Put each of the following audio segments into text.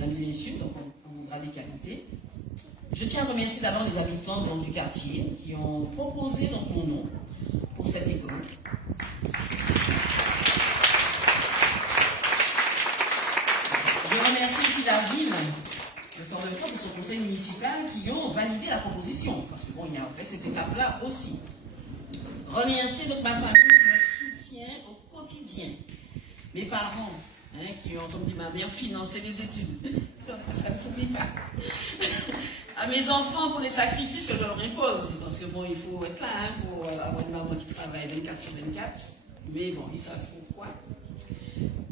mesdames et messieurs, donc on aura des qualités. Je tiens à remercier d'abord les habitants donc, du quartier qui ont proposé donc, mon nom pour cette école. Je remercie aussi la ville de Fort-de-France et son conseil municipal qui ont validé la proposition. Parce que bon, il y a en fait cette étape-là aussi. Remercier donc ma famille qui me soutient au quotidien. Mes parents, qui ont, comme dit ma mère, financé les études. Ça ne s'oublie pas. À mes enfants pour les sacrifices que je leur impose. Parce que bon, il faut être là pour avoir une maman qui travaille 24 sur 24. Mais bon, ils savent pourquoi.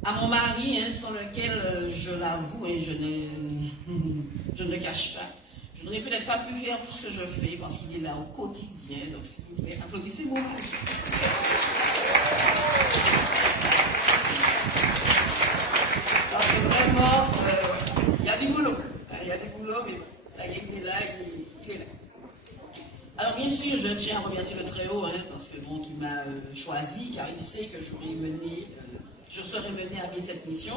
À mon mari, sans lequel, je l'avoue, et je ne le cache pas, je n'aurais peut-être pas pu faire tout ce que je fais parce qu'il est là au quotidien. Donc, s'il vous plaît, applaudissez mon mari. Parce que vraiment, il y a du boulot. Il y a du boulot, mais ça y est, il est là, il est là. Alors, bien sûr, je tiens à remercier le Très-Haut, parce que bon, qui m'a choisi, car il sait que je serais menée à bien cette mission.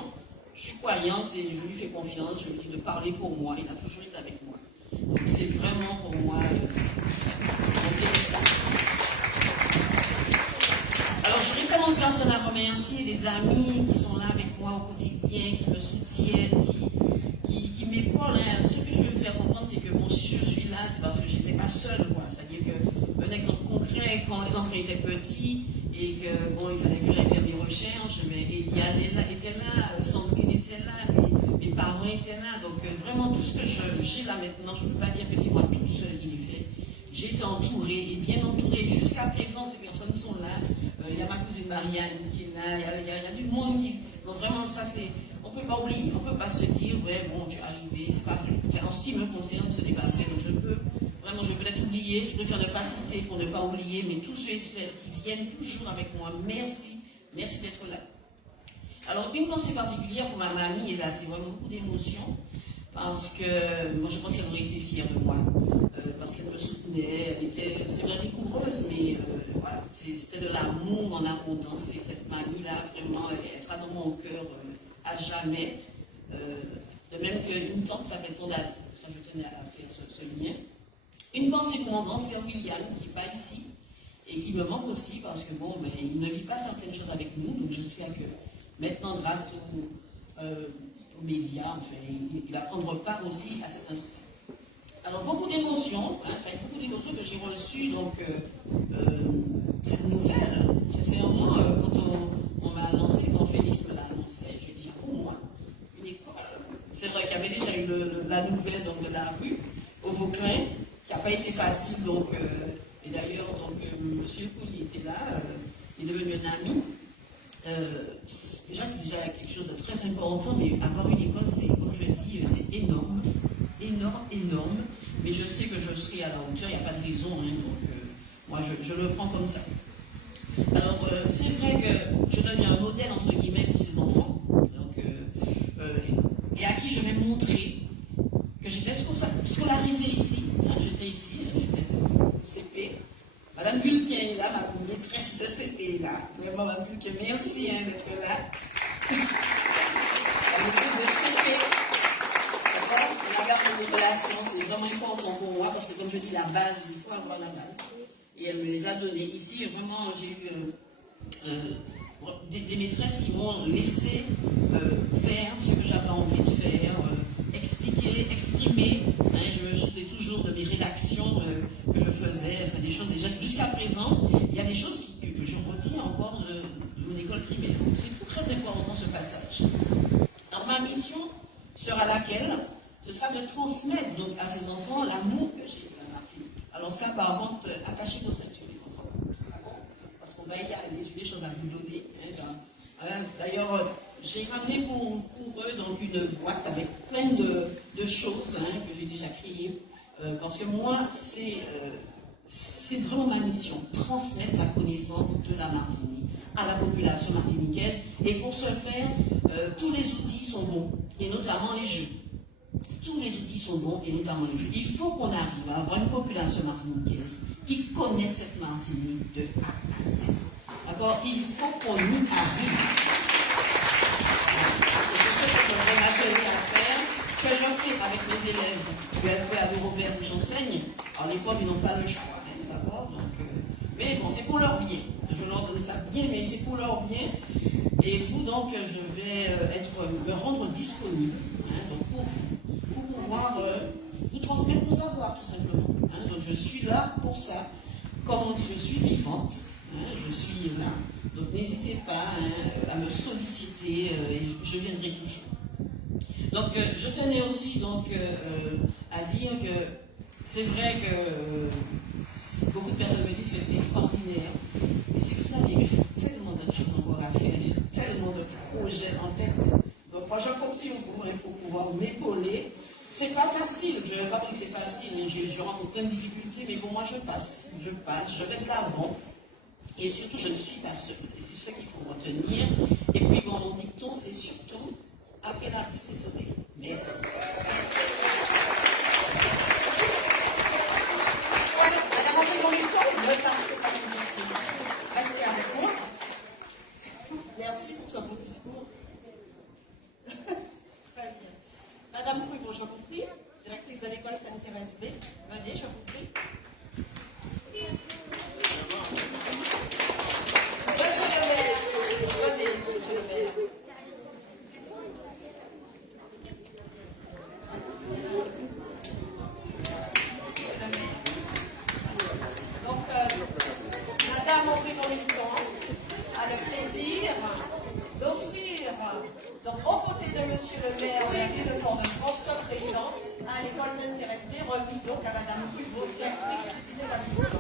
Je suis croyante et je lui fais confiance, je lui dis de parler pour moi, il a toujours été avec moi. Donc c'est vraiment pour moi un piédestal. Alors j'aurais tellement de personnes à remercier, des amis qui sont là avec moi au quotidien, qui me soutiennent, qui m'épaulent. Ce que je veux vous faire comprendre, c'est que bon, si je suis là, c'est parce que je n'étais pas seule. C'est-à-dire qu'un exemple concret, quand les enfants étaient petits, et que bon, il fallait que j'aille faire mes recherches, mais Yann était là, Sandrine était là, mes parents étaient là, donc vraiment tout ce que j'ai là maintenant, je ne peux pas dire que c'est moi toute seule qui l'ai fait. J'ai été entourée, et bien entourée, jusqu'à présent ces personnes sont là, il y a ma cousine Marianne qui est là, il y a du monde qui... Donc vraiment ça c'est... On ne peut pas oublier, on ne peut pas se dire, ouais bon tu es arrivé, c'est pas vrai. Enfin, en ce qui me concerne, ce n'est pas vrai, donc je peux peut-être oublier, je préfère ne pas citer pour ne pas oublier, mais tous ceux et celles qui viennent toujours avec moi, merci d'être là. Alors, une pensée particulière pour ma mamie, et là, c'est vraiment beaucoup d'émotions, parce que moi, je pense qu'elle aurait été fière de moi, parce qu'elle me soutenait, elle était, c'est vrai, rigoureuse, mais voilà, c'était de l'amour en abondance, et cette mamie-là, vraiment, elle sera dans mon cœur à jamais, de même qu'une tante s'appelle Tondadi, ça je tenais à faire ce lien. Une pensée pour mon grand frère William, qui n'est pas ici, et qui me manque aussi, parce que bon, mais il ne vit pas certaines choses avec nous, donc j'espère que maintenant, grâce aux médias, enfin, il va prendre part aussi à cet instant. Alors, beaucoup d'émotions, c'est avec beaucoup d'émotions que j'ai reçu, donc, cette nouvelle. Sincèrement, quand on m'a annoncé, quand Félix me l'a annoncé, j'ai dit, oh, moi, une école. C'est vrai qu'il y avait déjà eu la nouvelle donc, de la rue, au Vauclin, qui n'a pas été facile, donc, et d'ailleurs, M. Kouli était là, il est devenu un ami. Déjà, c'est déjà quelque chose de très important, mais avoir une école, c'est, comme je le dis, c'est énorme, mais je sais que je serai à la hauteur, il n'y a pas de raison, donc moi, je le prends comme ça. Alors, c'est vrai que je deviens un modèle, entre guillemets, pour ces enfants, donc, et à qui je vais montrer que j'étais scolarisée ici, j'étais ici, j'étais CP. Madame Vulcain est là, ma maîtresse de CP est là. Vraiment, Madame Vulcain, merci d'être là. La maîtresse de CP, d'accord, la garde de relations, c'est vraiment important pour moi, parce que comme je dis, la base, il faut avoir la base. Et elle me les a données ici, vraiment, j'ai eu des maîtresses qui m'ont laissé faire ce que j'avais envie de faire, exprimer. Je me souviens toujours de mes rédactions que je faisais, enfin des choses déjà jusqu'à présent. Il y a des choses que je retiens encore de mon école primaire. C'est très important ce passage. Alors ma mission sera laquelle? Ce sera de transmettre donc, à ces enfants l'amour que j'ai de la Martinique. Alors ça, par contre, attachez vos ceintures les enfants. Parce qu'on va y aller, j'ai des choses à vous donner. D'ailleurs, j'ai ramené pour eux donc une boîte avec plein de choses que j'ai déjà créées. Parce que moi, c'est vraiment ma mission, transmettre la connaissance de la Martinique à la population martiniquaise. Et pour ce faire, tous les outils sont bons, et notamment les jeux. Tous les outils sont bons, et notamment les jeux. Il faut qu'on arrive à avoir une population martiniquaise qui connaît cette Martinique de A à Z. D'accord? Il faut qu'on y arrive. Et c'est ce que je vais m'atteler à faire. je vais être à Robert où j'enseigne. Alors les profs, ils n'ont pas le choix, hein, d'accord. Mais bon, c'est pour leur bien. Je leur donne ça bien, mais c'est pour leur bien. Et vous, donc, je vais me rendre disponible, hein, donc pour pouvoir vous transmettre pour savoir, tout simplement. Hein. Donc, je suis là pour ça. Comme on dit, je suis vivante, hein, je suis là. Donc, n'hésitez pas, hein, à me solliciter et je viendrai toujours. Donc, je tenais aussi donc, à dire que c'est vrai que beaucoup de personnes me disent que c'est extraordinaire. Mais si vous saviez que j'ai tellement de choses encore à faire, j'ai tellement de projets en tête. Donc, moi, je compte sur vous, il faut pouvoir m'épauler. C'est pas facile, je ne vais pas dire que c'est facile, je rencontre plein de difficultés, mais bon, moi, je passe, je vais de l'avant. Et surtout, je ne suis pas seule. Et c'est ce qu'il faut retenir. Et puis, bon, mon dicton, c'est surtout après la pluie, c'est soleil. Merci. Madame André Milton, ne partez pas tout de suite. Restez avec moi. Merci pour ce beau discours. Très bien. Madame Pruvot, je vous prie, directrice de l'école Sainte-Thérèse B. Venez, je vous prie. Monsieur le maire, venez, monsieur le maire. Donc, Madame André Milton a le plaisir d'offrir, donc aux côtés de Monsieur le maire de la ville de Fort-de-France, ce présent à l'école Sainte-Thérèse B, remis donc à Madame Pruvot, directrice de l'établissement.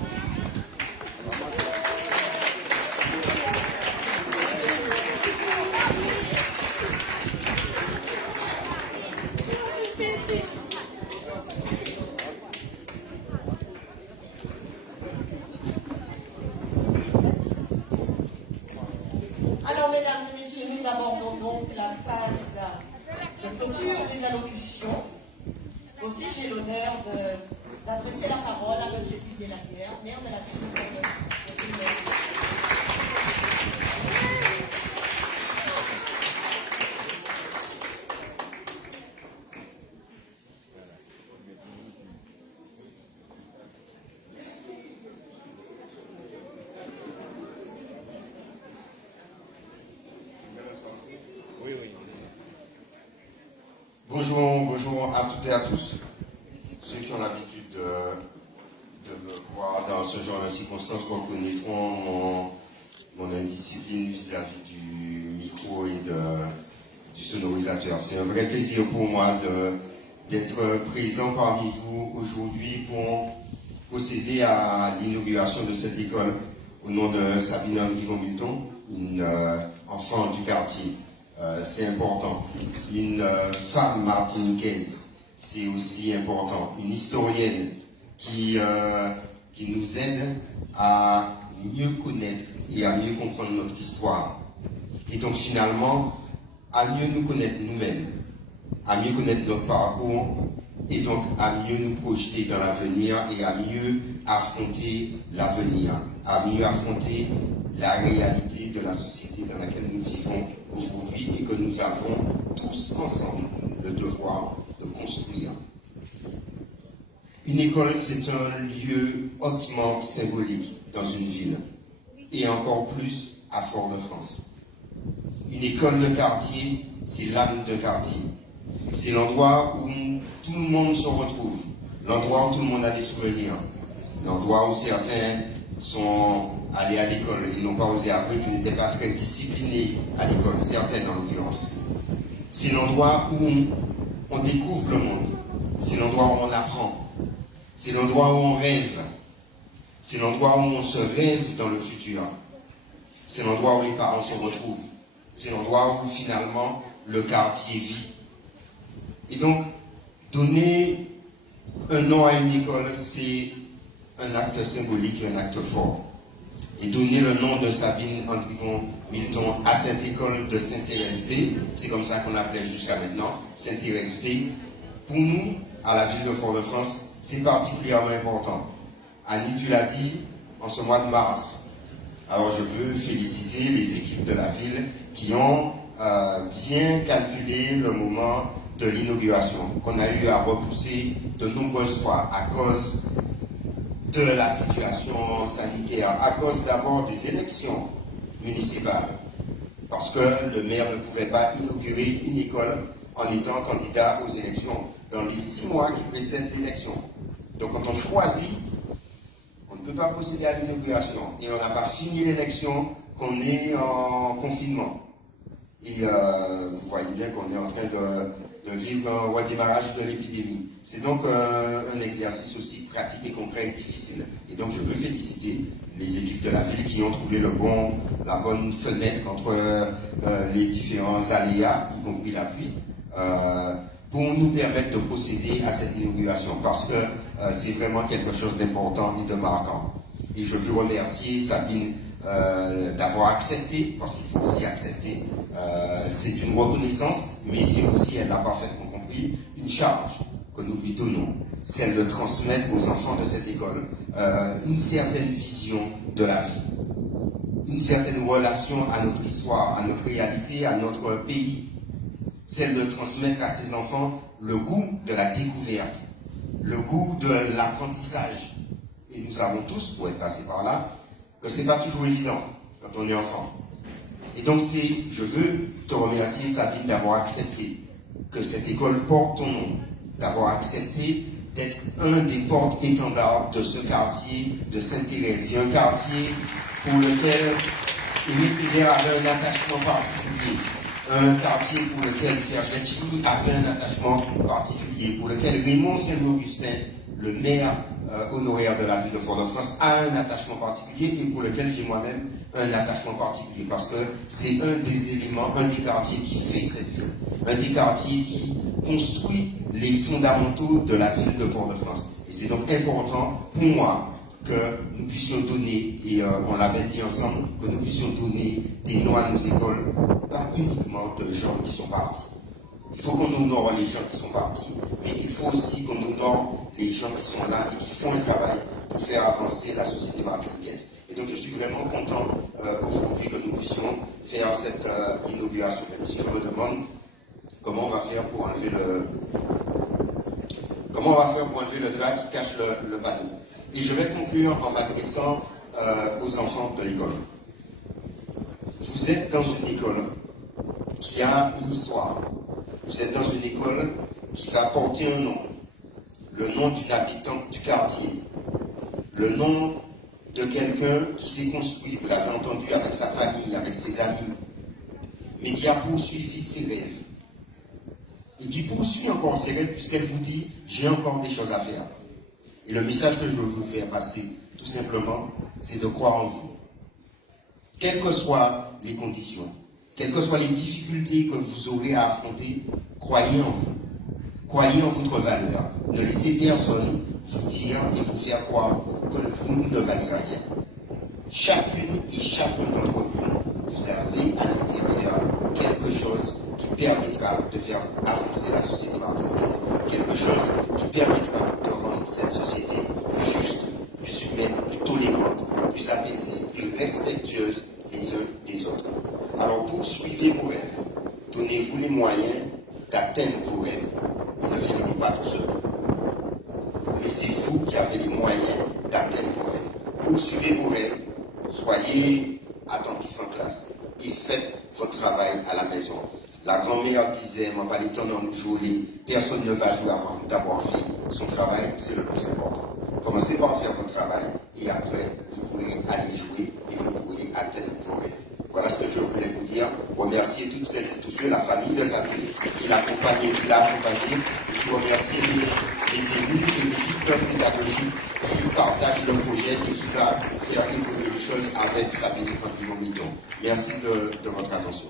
Alors, mesdames et messieurs, nous abordons donc la phase de clôture des allocutions. Aussi, j'ai l'honneur d'adresser la parole à M. Didier Laguerre, maire de la ville de Fort-de-France. Monsieur le maire. Bonjour à toutes et à tous. Ceux qui ont l'habitude de me voir dans ce genre de circonstances reconnaîtront mon indiscipline vis-à-vis du micro et du sonorisateur. C'est un vrai plaisir pour moi d'être présent parmi vous aujourd'hui pour procéder à l'inauguration de cette école au nom de Sabine Andrivon-Milton, une enfant du quartier. C'est important. Une femme martiniquaise, c'est aussi important. Une historienne qui nous aide à mieux connaître et à mieux comprendre notre histoire. Et donc finalement, à mieux nous connaître nous-mêmes, à mieux connaître notre parcours, et donc à mieux nous projeter dans l'avenir et à mieux affronter l'avenir, à mieux affronter la réalité de la société dans laquelle nous vivons aujourd'hui et que nous avons tous ensemble le devoir de construire. Une école, c'est un lieu hautement symbolique dans une ville, et encore plus à Fort-de-France. Une école de quartier, c'est l'âme d'un quartier. C'est l'endroit où tout le monde se retrouve, l'endroit où tout le monde a des souvenirs, l'endroit où certains sont allés à l'école et n'ont pas osé avouer qu'ils n'étaient pas très disciplinés à l'école, certains en l'occurrence. C'est l'endroit où on découvre le monde, c'est l'endroit où on apprend, c'est l'endroit où on rêve, c'est l'endroit où on se rêve dans le futur, c'est l'endroit où les parents se retrouvent, c'est l'endroit où finalement le quartier vit. Et donc, donner un nom à une école, c'est un acte symbolique et un acte fort. Et donner le nom de Sabine Andrivon-Milton à cette école de Sainte-Thérèse B, c'est comme ça qu'on l'appelait jusqu'à maintenant, Sainte-Thérèse B, pour nous, à la ville de Fort-de-France, c'est particulièrement important. Annie, tu l'as dit, en ce mois de mars. Alors je veux féliciter les équipes de la ville qui ont bien calculé le moment de l'inauguration, qu'on a eu à repousser de nombreuses fois à cause de la situation sanitaire, à cause d'abord des élections municipales, parce que le maire ne pouvait pas inaugurer une école en étant candidat aux élections dans les 6 mois qui précèdent l'élection. Donc quand on choisit, on ne peut pas procéder à l'inauguration. Et on n'a pas fini l'élection, qu'on est en confinement. Et vous voyez bien qu'on est en train de vivre un redémarrage de l'épidémie. C'est donc un exercice aussi pratique et concret et difficile. Et donc je veux féliciter les équipes de la ville qui ont trouvé la bonne fenêtre entre les différents aléas, y compris la pluie, pour nous permettre de procéder à cette inauguration, parce que c'est vraiment quelque chose d'important et de marquant. Et je veux remercier Sabine d'avoir accepté, parce qu'il faut aussi accepter, c'est une reconnaissance, mais c'est aussi, elle l'a parfaitement compris, une charge que nous lui donnons, celle de transmettre aux enfants de cette école une certaine vision de la vie, une certaine relation à notre histoire, à notre réalité, à notre pays, celle de transmettre à ces enfants le goût de la découverte, le goût de l'apprentissage. Et nous savons tous, pour être passés par là, que ce n'est pas toujours évident quand on est enfant. Et donc je veux te remercier, Sabine, d'avoir accepté que cette école porte ton nom, d'avoir accepté d'être un des porte-étendards de ce quartier de Sainte-Thérèse, qui est un quartier pour lequel Aimé Césaire avait un attachement particulier, un quartier pour lequel Serge Letchimy avait un attachement particulier, pour lequel Raymond Saint-Augustin, le maire honoraire de la ville de Fort-de-France, a un attachement particulier et pour lequel j'ai moi-même un attachement particulier, parce que c'est un des éléments, un des quartiers qui fait cette ville, un des quartiers qui construit les fondamentaux de la ville de Fort-de-France. Et c'est donc important pour moi que nous puissions donner, et on l'avait dit ensemble, que nous puissions donner des noms à nos écoles, pas uniquement de gens qui sont partis. Il faut qu'on honore les gens qui sont partis, mais il faut aussi qu'on honore les gens qui sont là et qui font le travail pour faire avancer la société martiniquaise. Et donc je suis vraiment content aujourd'hui que nous puissions faire cette inauguration, même si je me demande comment on va faire pour enlever le drap qui cache le panneau. Et je vais conclure en m'adressant aux enfants de l'école. Vous êtes dans une école qui a une histoire. Vous êtes dans une école qui va porter un nom. Le nom d'une habitante du quartier. Le nom de quelqu'un qui s'est construit, vous l'avez entendu, avec sa famille, avec ses amis, mais qui a poursuivi ses rêves. Et qui poursuit encore ses rêves puisqu'elle vous dit « j'ai encore des choses à faire ». Et le message que je veux vous faire passer, tout simplement, c'est de croire en vous. Quelles que soient les conditions, quelles que soient les difficultés que vous aurez à affronter, croyez en vous. Croyez en votre valeur. Ne laissez personne vous dire et vous faire croire que vous ne valez rien. Chacune et chacun d'entre vous, vous avez à l'intérieur quelque chose qui permettra de faire avancer la société martiniquaise. Quelque chose qui permettra de rendre cette société plus juste, plus humaine, plus tolérante, plus apaisée, plus respectueuse les uns des autres. Alors poursuivez vos rêves. Donnez-vous les moyens d'atteindre vos rêves. Ils ne viendront pas tout seuls. Mais c'est vous qui avez les moyens d'atteindre vos rêves. Poursuivez vos rêves. Soyez attentifs en classe et faites votre travail à la maison. La grand-mère disait, mon paliton dans le journée, personne ne va jouer avant d'avoir fait son travail, c'est le plus important. Commencez par faire votre travail et après, vous pourrez aller jouer et vous pourrez atteindre vos rêves. Voilà ce que je voulais vous dire. Remercier toutes celles et tous ceux, la famille de Sabine qui l'a accompagné, et puis remercier les élus et l'équipe pédagogique qui partagent le projet et qui va faire évoluer les choses avec Sabine Pantillon-Milton. Merci de votre attention.